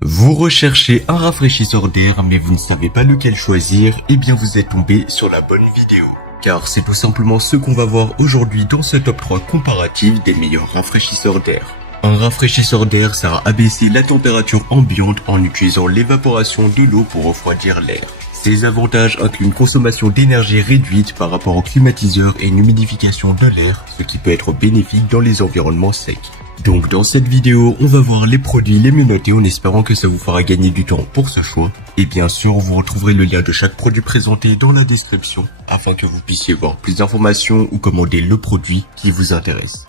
Vous recherchez un rafraîchisseur d'air mais vous ne savez pas lequel choisir, eh bien vous êtes tombé sur la bonne vidéo. Car c'est tout simplement ce qu'on va voir aujourd'hui dans ce top 3 comparatif des meilleurs rafraîchisseurs d'air. Un rafraîchisseur d'air sert à abaisser la température ambiante en utilisant l'évaporation de l'eau pour refroidir l'air. Ses avantages incluent une consommation d'énergie réduite par rapport au climatiseur et une humidification de l'air, ce qui peut être bénéfique dans les environnements secs. Donc dans cette vidéo, on va voir les produits les mieux notés en espérant que ça vous fera gagner du temps pour ce choix. Et bien sûr, vous retrouverez le lien de chaque produit présenté dans la description afin que vous puissiez voir plus d'informations ou commander le produit qui vous intéresse.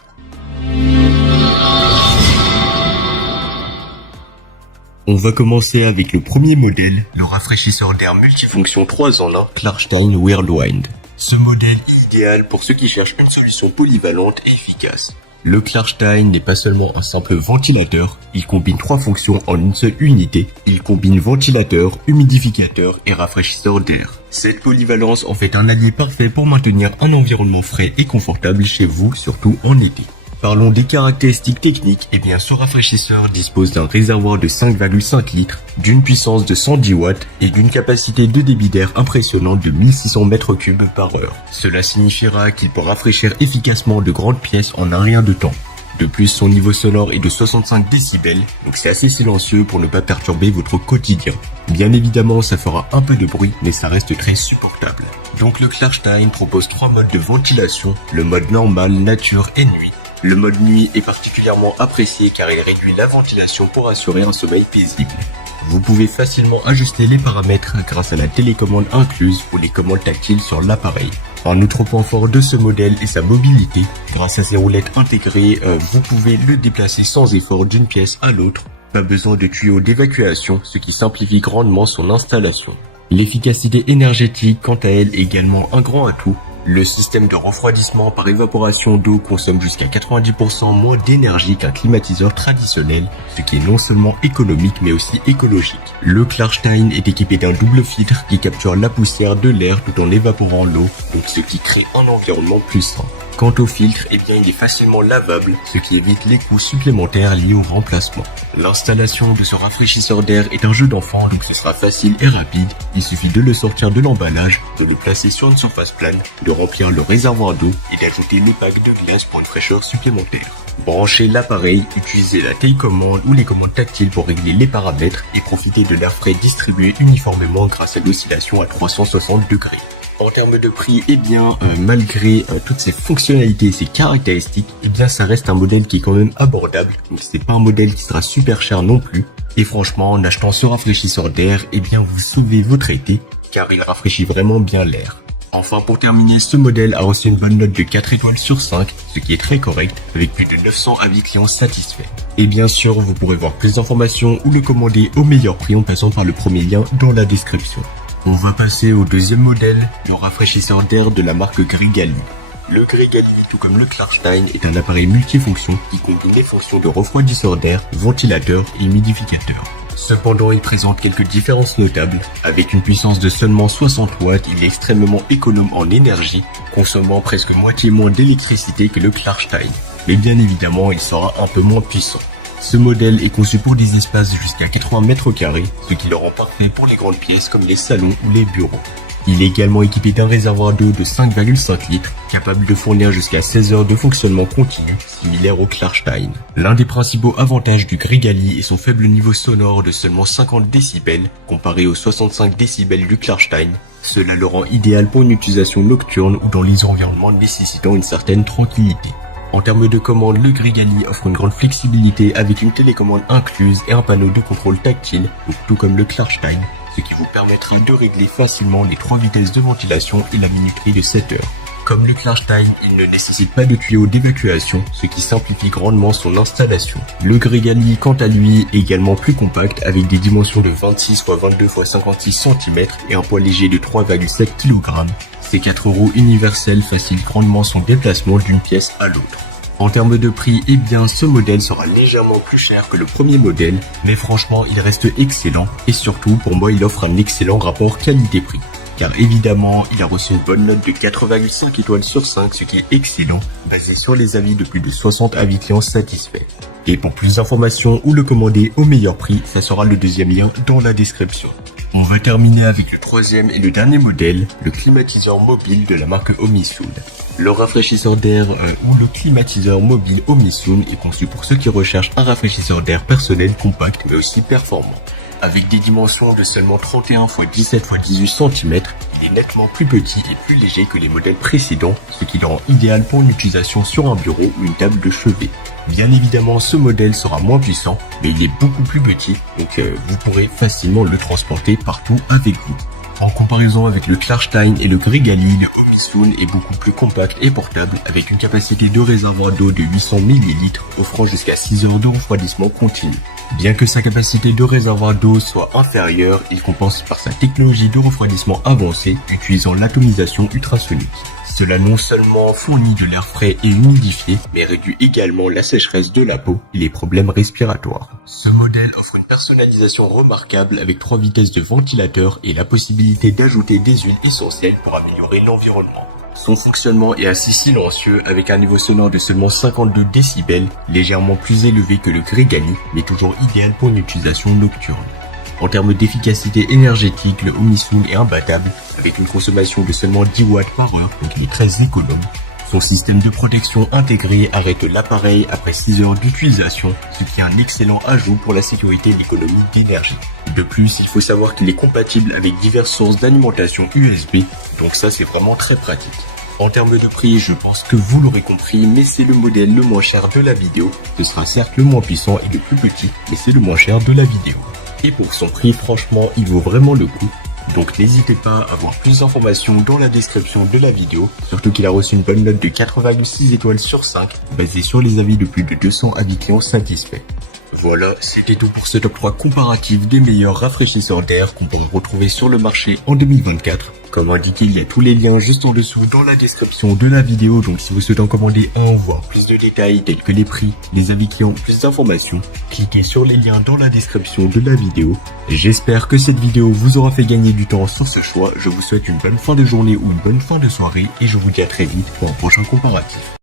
On va commencer avec le premier modèle, le rafraîchisseur d'air multifonction 3 en 1 Klarstein Whirlwind. Ce modèle est idéal pour ceux qui cherchent une solution polyvalente et efficace. Le Klarstein n'est pas seulement un simple ventilateur, il combine 3 fonctions en une seule unité. Il combine ventilateur, humidificateur et rafraîchisseur d'air. Cette polyvalence en fait un allié parfait pour maintenir un environnement frais et confortable chez vous, surtout en été. Parlons des caractéristiques techniques, et bien ce rafraîchisseur dispose d'un réservoir de 5,5 litres, d'une puissance de 110 watts et d'une capacité de débit d'air impressionnante de 1600 mètres cubes par heure. Cela signifiera qu'il peut rafraîchir efficacement de grandes pièces en un rien de temps. De plus, son niveau sonore est de 65 décibels, donc c'est assez silencieux pour ne pas perturber votre quotidien. Bien évidemment, ça fera un peu de bruit, mais ça reste très supportable. Donc le Klarstein propose 3 modes de ventilation, le mode normal, nature et nuit. Le mode nuit est particulièrement apprécié car il réduit la ventilation pour assurer un sommeil paisible. Vous pouvez facilement ajuster les paramètres grâce à la télécommande incluse ou les commandes tactiles sur l'appareil. Un autre point fort de ce modèle est sa mobilité. Grâce à ses roulettes intégrées, vous pouvez le déplacer sans effort d'une pièce à l'autre. Pas besoin de tuyaux d'évacuation, ce qui simplifie grandement son installation. L'efficacité énergétique, quant à elle, est également un grand atout. Le système de refroidissement par évaporation d'eau consomme jusqu'à 90% moins d'énergie qu'un climatiseur traditionnel, ce qui est non seulement économique mais aussi écologique. Le Klarstein est équipé d'un double filtre qui capture la poussière de l'air tout en évaporant l'eau, donc ce qui crée un environnement plus sain. Quant au filtre, eh bien il est facilement lavable, ce qui évite les coûts supplémentaires liés au remplacement. L'installation de ce rafraîchisseur d'air est un jeu d'enfant, donc ce sera facile et rapide. Il suffit de le sortir de l'emballage, de le placer sur une surface plane, de remplir le réservoir d'eau et d'ajouter les packs de glace pour une fraîcheur supplémentaire. Branchez l'appareil, utilisez la télécommande ou les commandes tactiles pour régler les paramètres et profitez de l'air frais distribué uniformément grâce à l'oscillation à 360 degrés. En termes de prix, eh bien, malgré toutes ces fonctionnalités et ces caractéristiques, eh bien, ça reste un modèle qui est quand même abordable. Donc, c'est pas un modèle qui sera super cher non plus. Et franchement, en achetant ce rafraîchisseur d'air, eh bien, vous sauvez votre été, car il rafraîchit vraiment bien l'air. Enfin, pour terminer, ce modèle a reçu une bonne note de 4 étoiles sur 5, ce qui est très correct, avec plus de 900 avis clients satisfaits. Et bien sûr, vous pourrez voir plus d'informations ou le commander au meilleur prix en passant par le premier lien dans la description. On va passer au deuxième modèle, le rafraîchisseur d'air de la marque Grigali. Le Grigali, tout comme le Klarstein, est un appareil multifonction qui combine les fonctions de refroidisseur d'air, ventilateur et humidificateur. Cependant, il présente quelques différences notables. Avec une puissance de seulement 60 watts, il est extrêmement économe en énergie, consommant presque moitié moins d'électricité que le Klarstein. Mais bien évidemment, il sera un peu moins puissant. Ce modèle est conçu pour des espaces jusqu'à 80 mètres carrés, ce qui le rend parfait pour les grandes pièces comme les salons ou les bureaux. Il est également équipé d'un réservoir d'eau de 5,5 litres, capable de fournir jusqu'à 16 heures de fonctionnement continu, similaire au Klarstein. L'un des principaux avantages du Grigali est son faible niveau sonore de seulement 50 décibels, comparé aux 65 décibels du Klarstein. Cela le rend idéal pour une utilisation nocturne ou dans les environnements nécessitant une certaine tranquillité. En termes de commande, le Grigali offre une grande flexibilité avec une télécommande incluse et un panneau de contrôle tactile, tout comme le Klarstein, ce qui vous permettra de régler facilement les 3 vitesses de ventilation et la minuterie de 7 heures. Comme le Klarstein, il ne nécessite pas de tuyaux d'évacuation, ce qui simplifie grandement son installation. Le Grigali, quant à lui, est également plus compact avec des dimensions de 26 x 22 x 56 cm et un poids léger de 3,7 kg. Ces 4 roues universelles facilitent grandement son déplacement d'une pièce à l'autre. En termes de prix, eh bien, ce modèle sera légèrement plus cher que le premier modèle, mais franchement, il reste excellent et surtout, pour moi, il offre un excellent rapport qualité-prix. Car évidemment, il a reçu une bonne note de 4,5 étoiles sur 5, ce qui est excellent, basé sur les avis de plus de 60 avis clients satisfaits. Et pour plus d'informations ou le commander au meilleur prix, ça sera le deuxième lien dans la description. On va terminer avec le troisième et le dernier modèle, le climatiseur mobile de la marque Omisun. Le rafraîchisseur d'air ou le climatiseur mobile Omisun est conçu pour ceux qui recherchent un rafraîchisseur d'air personnel compact mais aussi performant. Avec des dimensions de seulement 31 x 17 x 18 cm, il est nettement plus petit et plus léger que les modèles précédents, ce qui le rend idéal pour une utilisation sur un bureau ou une table de chevet. Bien évidemment, ce modèle sera moins puissant, mais il est beaucoup plus petit, donc vous pourrez facilement le transporter partout avec vous. En comparaison avec le Klarstein et le Grigali, le Omisun est beaucoup plus compact et portable avec une capacité de réservoir d'eau de 800 ml offrant jusqu'à 6 heures de refroidissement continu. Bien que sa capacité de réservoir d'eau soit inférieure, il compense par sa technologie de refroidissement avancée utilisant l'atomisation ultrasonique. Cela non seulement fournit de l'air frais et humidifié, mais réduit également la sécheresse de la peau et les problèmes respiratoires. Ce modèle offre une personnalisation remarquable avec 3 vitesses de ventilateur et la possibilité d'ajouter des huiles essentielles pour améliorer l'environnement. Son fonctionnement est assez silencieux avec un niveau sonore de seulement 52 décibels, légèrement plus élevé que le Grigali, mais toujours idéal pour une utilisation nocturne. En termes d'efficacité énergétique, le Omisun est imbattable avec une consommation de seulement 10 watts par heure, donc il est très économe. Son système de protection intégré arrête l'appareil après 6 heures d'utilisation, ce qui est un excellent ajout pour la sécurité et l'économie d'énergie. De plus, il faut savoir qu'il est compatible avec diverses sources d'alimentation USB, donc ça c'est vraiment très pratique. En termes de prix, je pense que vous l'aurez compris, mais c'est le modèle le moins cher de la vidéo. Ce sera certes le moins puissant et le plus petit, mais c'est le moins cher de la vidéo. Et pour son prix, franchement, il vaut vraiment le coup. Donc n'hésitez pas à voir plus d'informations dans la description de la vidéo, surtout qu'il a reçu une bonne note de 4,6 étoiles sur 5, basée sur les avis de plus de 200 avis clients satisfaits. Voilà, c'était tout pour ce top 3 comparatif des meilleurs rafraîchisseurs d'air qu'on pourrait retrouver sur le marché en 2024. Comme indiqué, il y a tous les liens juste en dessous dans la description de la vidéo, donc si vous souhaitez en commander un, voir plus de détails tels que les prix, les avis clients, plus d'informations, cliquez sur les liens dans la description de la vidéo. J'espère que cette vidéo vous aura fait gagner du temps sur ce choix, je vous souhaite une bonne fin de journée ou une bonne fin de soirée et je vous dis à très vite pour un prochain comparatif.